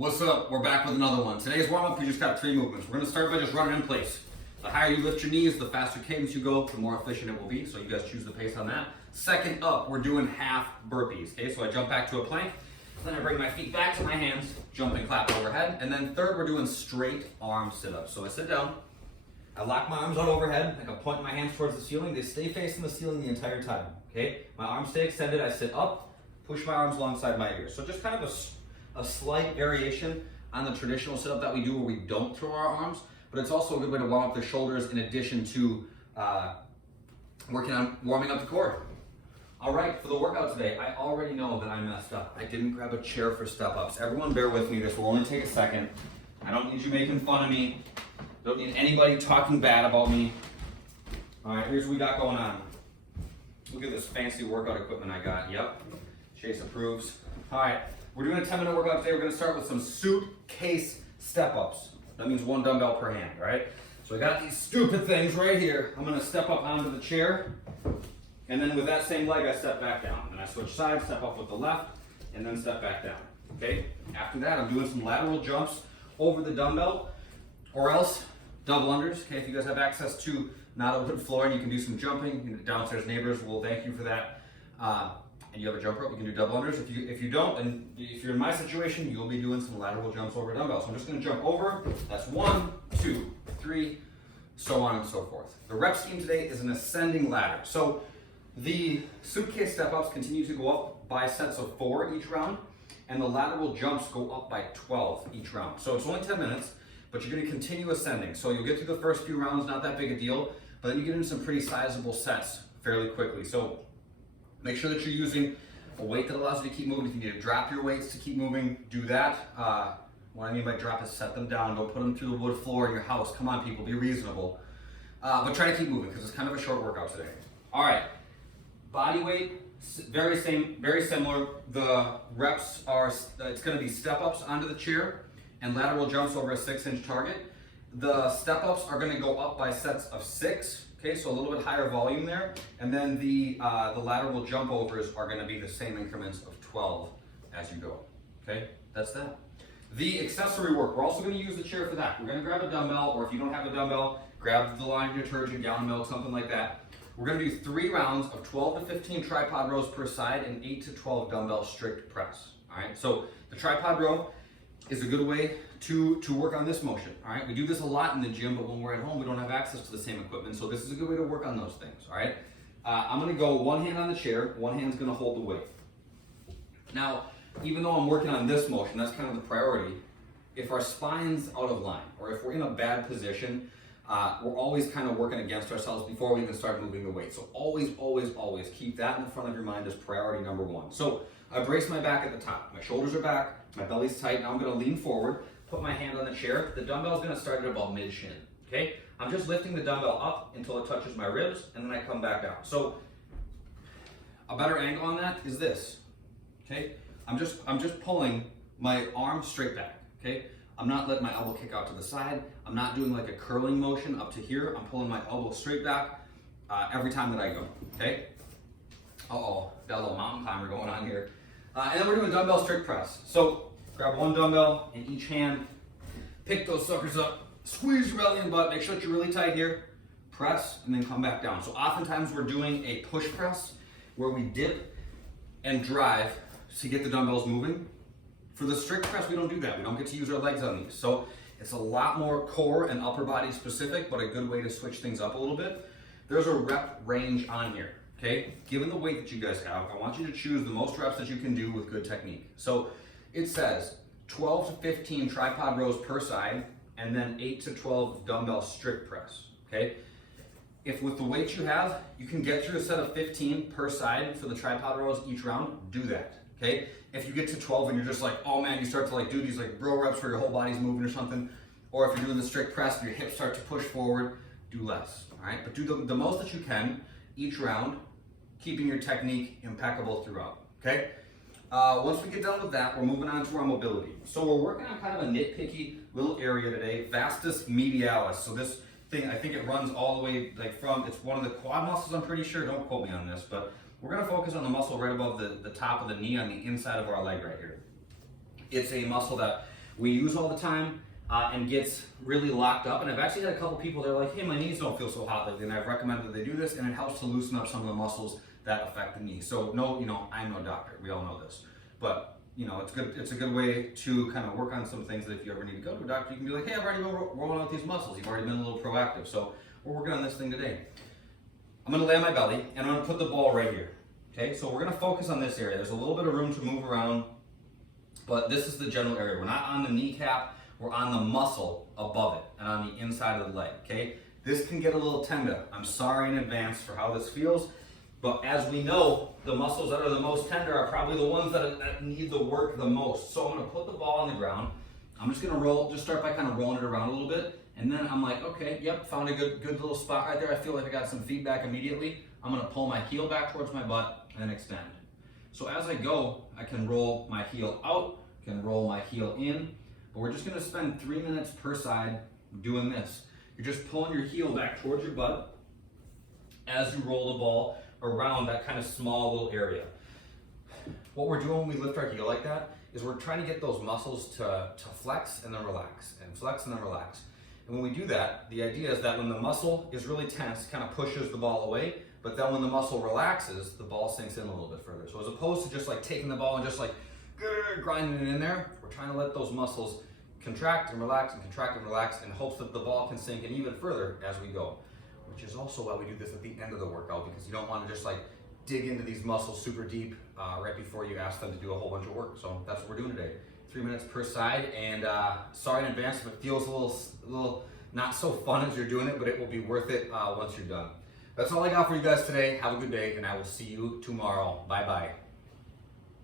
What's up? We're back with another one. Today's warm-up, we just got 3 movements. We're gonna start by just running in place. The higher you lift your knees, the faster cadence you go, the more efficient it will be. So you guys choose the pace on that. Second up, we're doing half burpees. Okay, so I jump back to a plank, then I bring my feet back to my hands, jump and clap overhead. And then third, we're doing straight arm sit-ups. So I sit down, I lock my arms out overhead, I can point my hands towards the ceiling. They stay facing the ceiling the entire time. Okay, my arms stay extended, I sit up, push my arms alongside my ears. So just kind of a slight variation on the traditional sit-up that we do where we don't throw our arms, but it's also a good way to warm up the shoulders in addition to warming up the core. All right, for the workout today, I already know that I messed up. I didn't grab a chair for step-ups. Everyone bear with me, this will only take a second. I don't need you making fun of me. Don't need anybody talking bad about me. All right, here's what we got going on. Look at this fancy workout equipment I got. Yep, Chase approves. All right, we're doing a 10-minute workout today. We're gonna start with some suitcase step-ups. That means 1 dumbbell per hand, right? So I got these stupid things right here. I'm gonna step up onto the chair, and then with that same leg, I step back down. And I switch sides, step up with the left, and then step back down, okay? After that, I'm doing some lateral jumps over the dumbbell, or else double unders, okay? If you guys have access to not a wood floor and you can do some jumping, downstairs neighbors will thank you for that. And you have a jump rope, you can do double unders. If you don't, and if you're in my situation, you'll be doing some lateral jumps over dumbbells. So I'm just gonna jump over. That's 1, 2, 3, so on and so forth. The rep scheme today is an ascending ladder. So the suitcase step-ups continue to go up by sets of 4 each round, and the lateral jumps go up by 12 each round. So it's only 10 minutes, but you're gonna continue ascending. So you'll get through the first few rounds, not that big a deal, but then you get into some pretty sizable sets fairly quickly. So make sure that you're using a weight that allows you to keep moving. If you need to drop your weights to keep moving, do that. What I mean by drop is set them down. Don't put them through the wood floor in your house. Come on, people, be reasonable. But try to keep moving because it's kind of a short workout today. All right, body weight, very similar. The reps are, it's gonna be step-ups onto the chair and lateral jumps over a 6-inch target. The step-ups are gonna go up by sets of 6. Okay, so a little bit higher volume there. And then the lateral jump overs are gonna be the same increments of 12 as you go. Okay, that's that. The accessory work, we're also gonna use the chair for that. We're gonna grab a dumbbell, or if you don't have a dumbbell, grab the line detergent, gallon milk, something like that. We're gonna do 3 rounds of 12 to 15 tripod rows per side and 8 to 12 dumbbell strict press. All right, so the tripod row is a good way to work on this motion. All right, we do this a lot in the gym, but when we're at home, we don't have access to the same equipment. So this is a good way to work on those things. All right, I'm gonna go 1 hand on the chair, 1 hand's gonna hold the weight. Now, even though I'm working on this motion, that's kind of the priority. If our spine's out of line, or if we're in a bad position, we're always kind of working against ourselves before we even start moving the weight. So always, always, always keep that in the front of your mind as priority number 1. So I brace my back at the top. My shoulders are back, my belly's tight. Now I'm gonna lean forward, put my hand on the chair. The dumbbell's gonna start at about mid-shin, okay? I'm just lifting the dumbbell up until it touches my ribs, and then I come back down. So a better angle on that is this, okay? I'm just pulling my arm straight back, okay? I'm not letting my elbow kick out to the side. I'm not doing like a curling motion up to here. I'm pulling my elbow straight back every time that I go, okay? Uh-oh, got a little mountain climber going on here. And then we're doing dumbbell strict press. So grab 1 dumbbell in each hand, pick those suckers up, squeeze your belly and butt, make sure that you're really tight here, press, and then come back down. So oftentimes we're doing a push press where we dip and drive to get the dumbbells moving. For the strict press, we don't do that. We don't get to use our legs on these. So it's a lot more core and upper body specific, but a good way to switch things up a little bit. There's a rep range on here. Okay, given the weight that you guys have, I want you to choose the most reps that you can do with good technique. So it says 12 to 15 tripod rows per side, and then 8 to 12 dumbbell strict press, okay? If with the weight you have, you can get through a set of 15 per side for the tripod rows each round, do that, okay? If you get to 12 and you're just like, oh man, you start to like do these like bro reps where your whole body's moving or something, or if you're doing the strict press and your hips start to push forward, do less, all right? But do the most that you can each round, keeping your technique impeccable throughout, okay? Once we get done with that, we're moving on to our mobility. So we're working on kind of a nitpicky little area today, vastus medialis. So this thing, I think it runs all the way like from, it's one of the quad muscles, I'm pretty sure, don't quote me on this, but we're gonna focus on the muscle right above the top of the knee on the inside of our leg right here. It's a muscle that we use all the time and gets really locked up. And I've actually had a couple people that are like, hey, my knees don't feel so hot lately, and I've recommended that they do this, and it helps to loosen up some of the muscles that affect the knee. So no, I'm no doctor, we all know this, but it's good. It's a good way to kind of work on some things that if you ever need to go to a doctor, you can be like, hey, I've already been rolling out these muscles. You've already been a little proactive. So we're working on this thing today. I'm gonna lay on my belly and I'm gonna put the ball right here. Okay, so we're gonna focus on this area. There's a little bit of room to move around, but this is the general area. We're not on the kneecap, we're on the muscle above it and on the inside of the leg, okay? This can get a little tender. I'm sorry in advance for how this feels. But as we know, the muscles that are the most tender are probably the ones that need the work the most. So I'm gonna put the ball on the ground. I'm just gonna just start by kind of rolling it around a little bit. And then I'm like, okay, yep, found a good little spot right there. I feel like I got some feedback immediately. I'm gonna pull my heel back towards my butt and then extend. So as I go, I can roll my heel out, can roll my heel in, but we're just gonna spend 3 minutes per side doing this. You're just pulling your heel back towards your butt as you roll the ball around that kind of small little area. What we're doing when we lift our heel like that is we're trying to get those muscles to flex and then relax, and flex and then relax. And when we do that, the idea is that when the muscle is really tense, it kind of pushes the ball away, but then when the muscle relaxes, the ball sinks in a little bit further. So as opposed to just like taking the ball and just like grinding it in there, we're trying to let those muscles contract and relax and contract and relax in hopes that the ball can sink in even further as we go. Which is also why we do this at the end of the workout, because you don't want to just like dig into these muscles super deep right before you ask them to do a whole bunch of work. So that's what we're doing today. 3 minutes per side, and sorry in advance if it feels a little not so fun as you're doing it, but it will be worth it once you're done. That's all I got for you guys today. Have a good day, and I will see you tomorrow. Bye-bye.